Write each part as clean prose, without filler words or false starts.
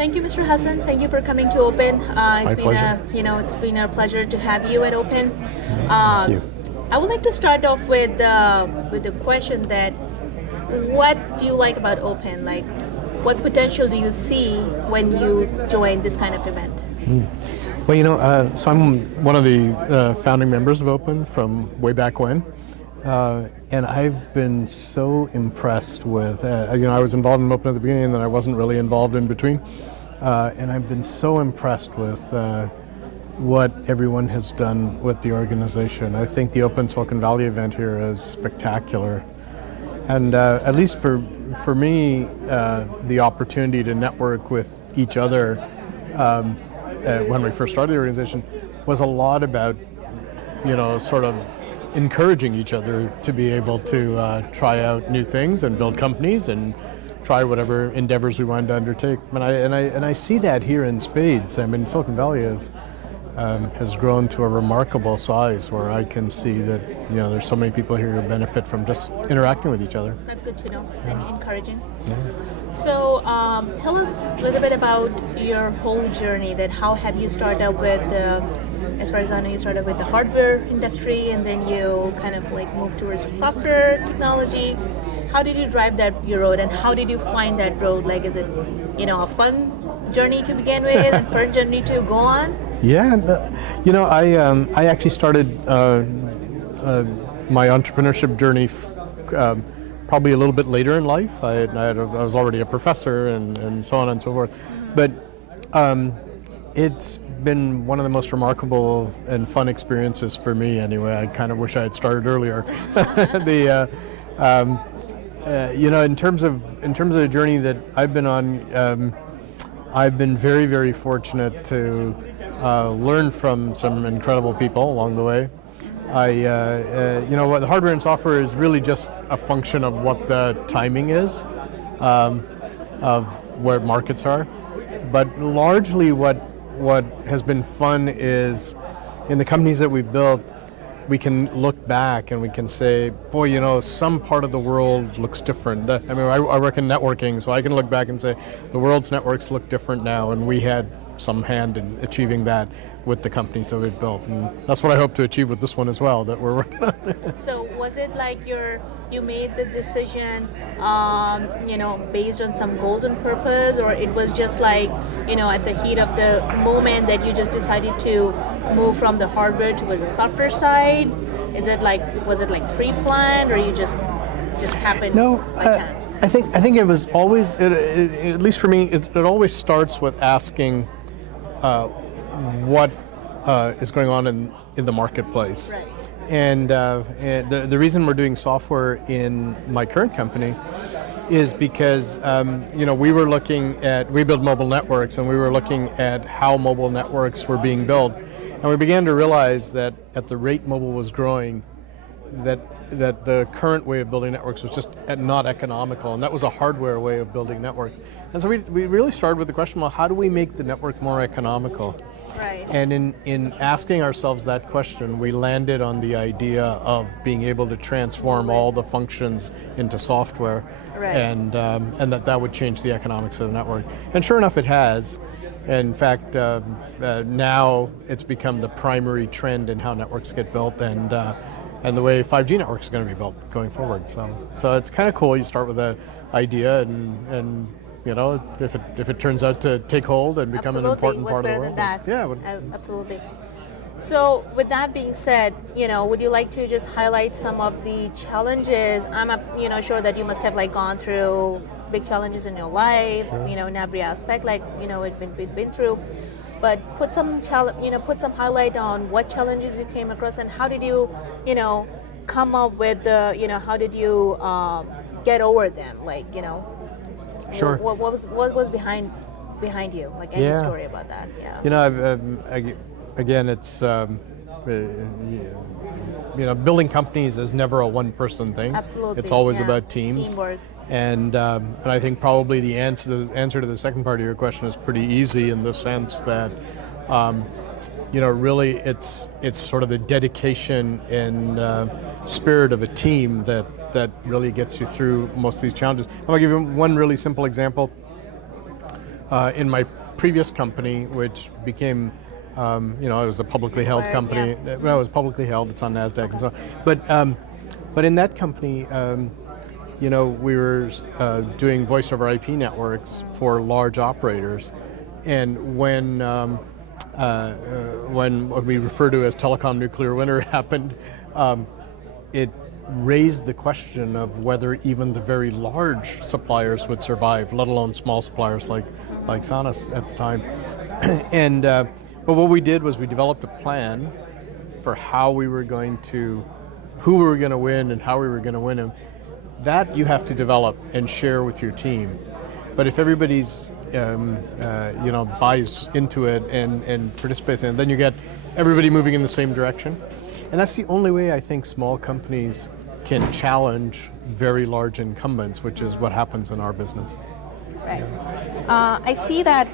Thank you, Mr. Hassan. Thank you for coming to Open. My pleasure. It's been a pleasure to have you at Open. Thank you. I would like to start off with the question that, what do you like about Open? Like, what potential do you see when you join this kind of event? Well, so I'm one of the founding members of Open from way back when. And I've been so impressed with, I was involved in Open at the beginning and then I wasn't really involved in between. And I've been so impressed with what everyone has done with the organization. I think the Open Silicon Valley event here is spectacular. And at least for me, the opportunity to network with each other when we first started the organization was a lot about, sort of encouraging each other to be able to try out new things and build companies and try whatever endeavors we wanted to undertake. And I see that here in spades. I mean, Silicon Valley has grown to a remarkable size where I can see that there's so many people here who benefit from just interacting with each other. That's good to know and encouraging. Yeah. So tell us a little bit about your whole journey. That how have you started out with as far as I know, you started with the hardware industry and then you kind of like moved towards the software technology. How did you drive your road and how did you find that road? Like, is it, a fun journey to begin with and fun journey to go on? Yeah, I actually started my entrepreneurship journey probably a little bit later in life. I was already a professor and so on and so forth. But it's been one of the most remarkable and fun experiences for me anyway. I kind of wish I had started earlier. In terms of the journey that I've been on, I've been very, very fortunate to learn from some incredible people along the way. What the hardware and software is really just a function of what the timing is of where markets are. But largely what has been fun is in the companies that we've built, we can look back and we can say, boy, some part of the world looks different. I work in networking, so I can look back and say, the world's networks look different now, and we had some hand in achieving that with the companies that we've built. And that's what I hope to achieve with this one as well, that we're working on. So was it like you made the decision, based on some goals and purpose, or it was just like, at the heat of the moment that you just decided to move from the hardware to the software side? Was it like pre-planned, or you just happened by chance? I think it was always, at least for me, it always starts with asking what is going on in the marketplace. Right. And the reason we're doing software in my current company is because we build mobile networks, and we were looking at how mobile networks were being built, and we began to realize that at the rate mobile was growing, that the current way of building networks was just not economical, and that was a hardware way of building networks. And so we really started with the question, well, how do we make the network more economical? Right. And in asking ourselves that question, we landed on the idea of being able to transform all the functions into software, right. and that would change the economics of the network. And sure enough, it has. In fact, now it's become the primary trend in how networks get built, and the way 5G networks are going to be built going forward. So it's kind of cool. You start with an idea, and if it turns out to take hold and become an important part of the world. What's better than that? Yeah. Absolutely. So with that being said, would you like to just highlight some of the challenges? I'm sure that you must have gone through big challenges in your life, sure. In every aspect, it's been through. But put some highlight on what challenges you came across and how did you, come up with how did you get over them? Sure. What was behind you? Any story about that? Yeah. Again, it's building companies is never a one-person thing. Absolutely. It's always about teams. Teamwork. And I think probably the answer to the second part of your question is pretty easy in the sense that, really it's sort of the dedication and spirit of a team that really gets you through most of these challenges. I'll give you one really simple example. in my previous company, which became, it was a publicly held company. Yeah. Well, it was publicly held. It's on Nasdaq and so on. But in that company, we were doing voice over IP networks for large operators, and when what we refer to as telecom nuclear winter happened, it raised the question of whether even the very large suppliers would survive, let alone small suppliers like Sonus at the time. And but what we did was we developed a plan for how we were going to, who we were going to win and how we were going to win them. That you have to develop and share with your team. But if everybody's buys into it and participates in it, then you get everybody moving in the same direction. And that's the only way I think small companies can challenge very large incumbents, which is what happens in our business. Right. I see that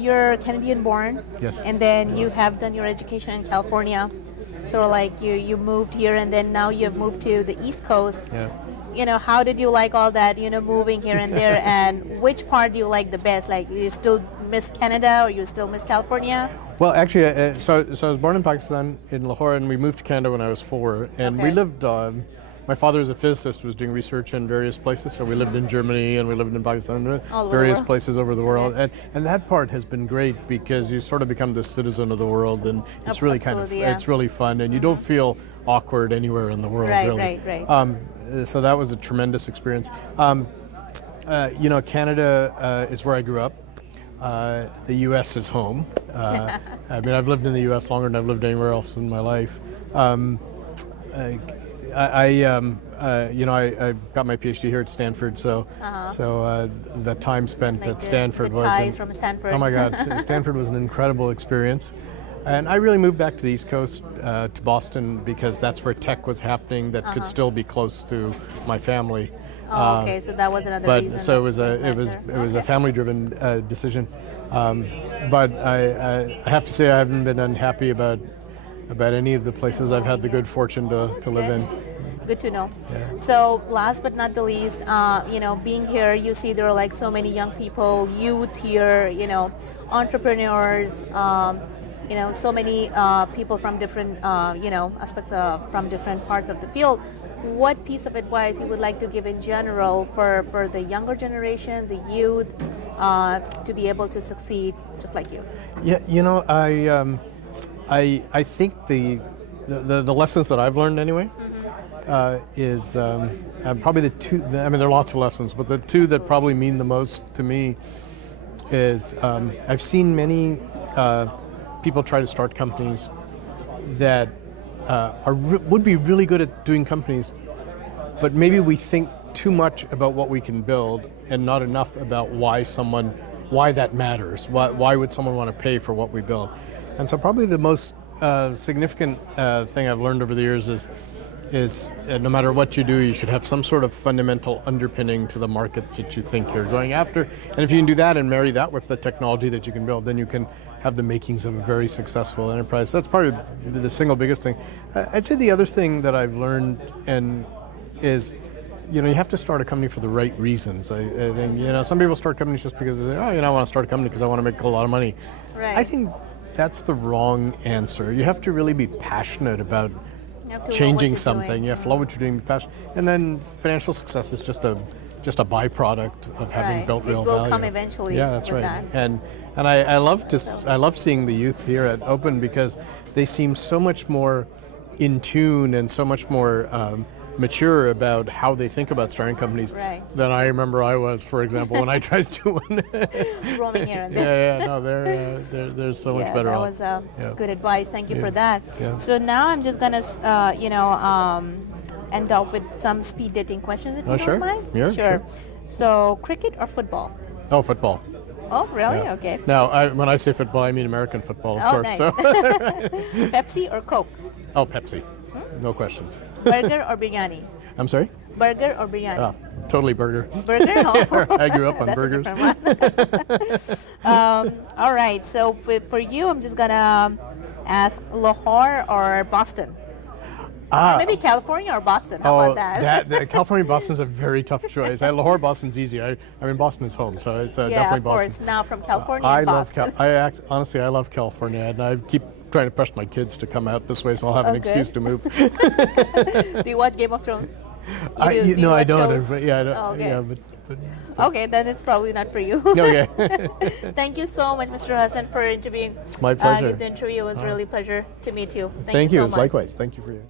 you're Canadian-born. Yes. And then you have done your education in California. So like you moved here, and then now you've moved to the East Coast. Yeah. How did you like all that, moving here and there, and which part do you like the best? Like, you still miss Canada, or you still miss California? Well, actually, so I was born in Pakistan, in Lahore, and we moved to Canada when I was 4. And we lived, my father is a physicist, was doing research in various places, so we lived in Germany, and we lived in Pakistan, various places over the world. Okay. And that part has been great because you sort of become the citizen of the world, and it's really it's really fun, and you don't feel awkward anywhere in the world, really. Right. So that was a tremendous experience. Canada is where I grew up. The U.S. is home. I've lived in the U.S. longer than I've lived anywhere else in my life. I got my PhD here at Stanford, so the time spent at Stanford the ties from Stanford. Oh my God, Stanford was an incredible experience. And I really moved back to the East Coast, to Boston, because that's where tech was happening. That could still be close to my family. Oh, okay, so that was another reason. So it was a family-driven decision. But I have to say I haven't been unhappy about any of the places I've had the good fortune to live in. Good to know. Yeah. So last but not the least, being here, you see there are like so many young people, youth here, entrepreneurs, so many people from different, aspects from different parts of the field. What piece of advice you would like to give in general for the younger generation, the youth, to be able to succeed just like you? Yeah, I think the lessons that I've learned anyway is probably the two. There are lots of lessons, but the two that probably mean the most to me is I've seen many people try to start companies that would be really good at doing companies, but maybe we think too much about what we can build and not enough about why that matters. Why would someone want to pay for what we build? And so probably the most significant thing I've learned over the years is no matter what you do, you should have some sort of fundamental underpinning to the market that you think you're going after. And if you can do that and marry that with the technology that you can build, then you can have the makings of a very successful enterprise. That's probably the single biggest thing. I'd say the other thing that I've learned is, you have to start a company for the right reasons. I think, some people start companies just because they say, I want to start a company because I want to make a lot of money. Right. I think that's the wrong answer. You have to really be passionate about changing something. You have to love what you're doing, be passionate. And then financial success is just a byproduct of having built real value. It will come eventually. Yeah, that's right. That. And I love seeing the youth here at Open because they seem so much more in tune and so much more mature about how they think about starting companies than I remember I was, for example, when I tried to do one. Roaming here and there. No, they're so much better off. That was good advice. Thank you for that. Yeah. So now I'm just gonna, end up with some speed dating questions, if you don't mind. Yeah, sure. So, cricket or football? Oh, football. Oh, really? Yeah. Okay. Now, when I say football, I mean American football, of course. Nice. So. Pepsi or Coke? Oh, Pepsi. No questions. Burger or biryani? I'm sorry? Burger or biryani? Oh, totally burger. Burger? Oh. I grew up on burgers. All right. So for you, I'm just going to ask Lahore or Boston? Maybe California or Boston. How about that? California and Boston's a very tough choice. Lahore, Boston's easy. I mean, Boston is home, so it's definitely of Boston. course. Now from California I and Boston. honestly, I love California, and I keep trying to push my kids to come out this way, so I'll have an excuse to move. Do you watch Game of Thrones? No, I don't. Okay. Yeah, but Okay, then it's probably not for you. okay. Thank you so much, Mr. Hassan, for interviewing. It's my pleasure. The interview was really a pleasure to meet you. Thank you. so It's much. likewise. Thank you for you.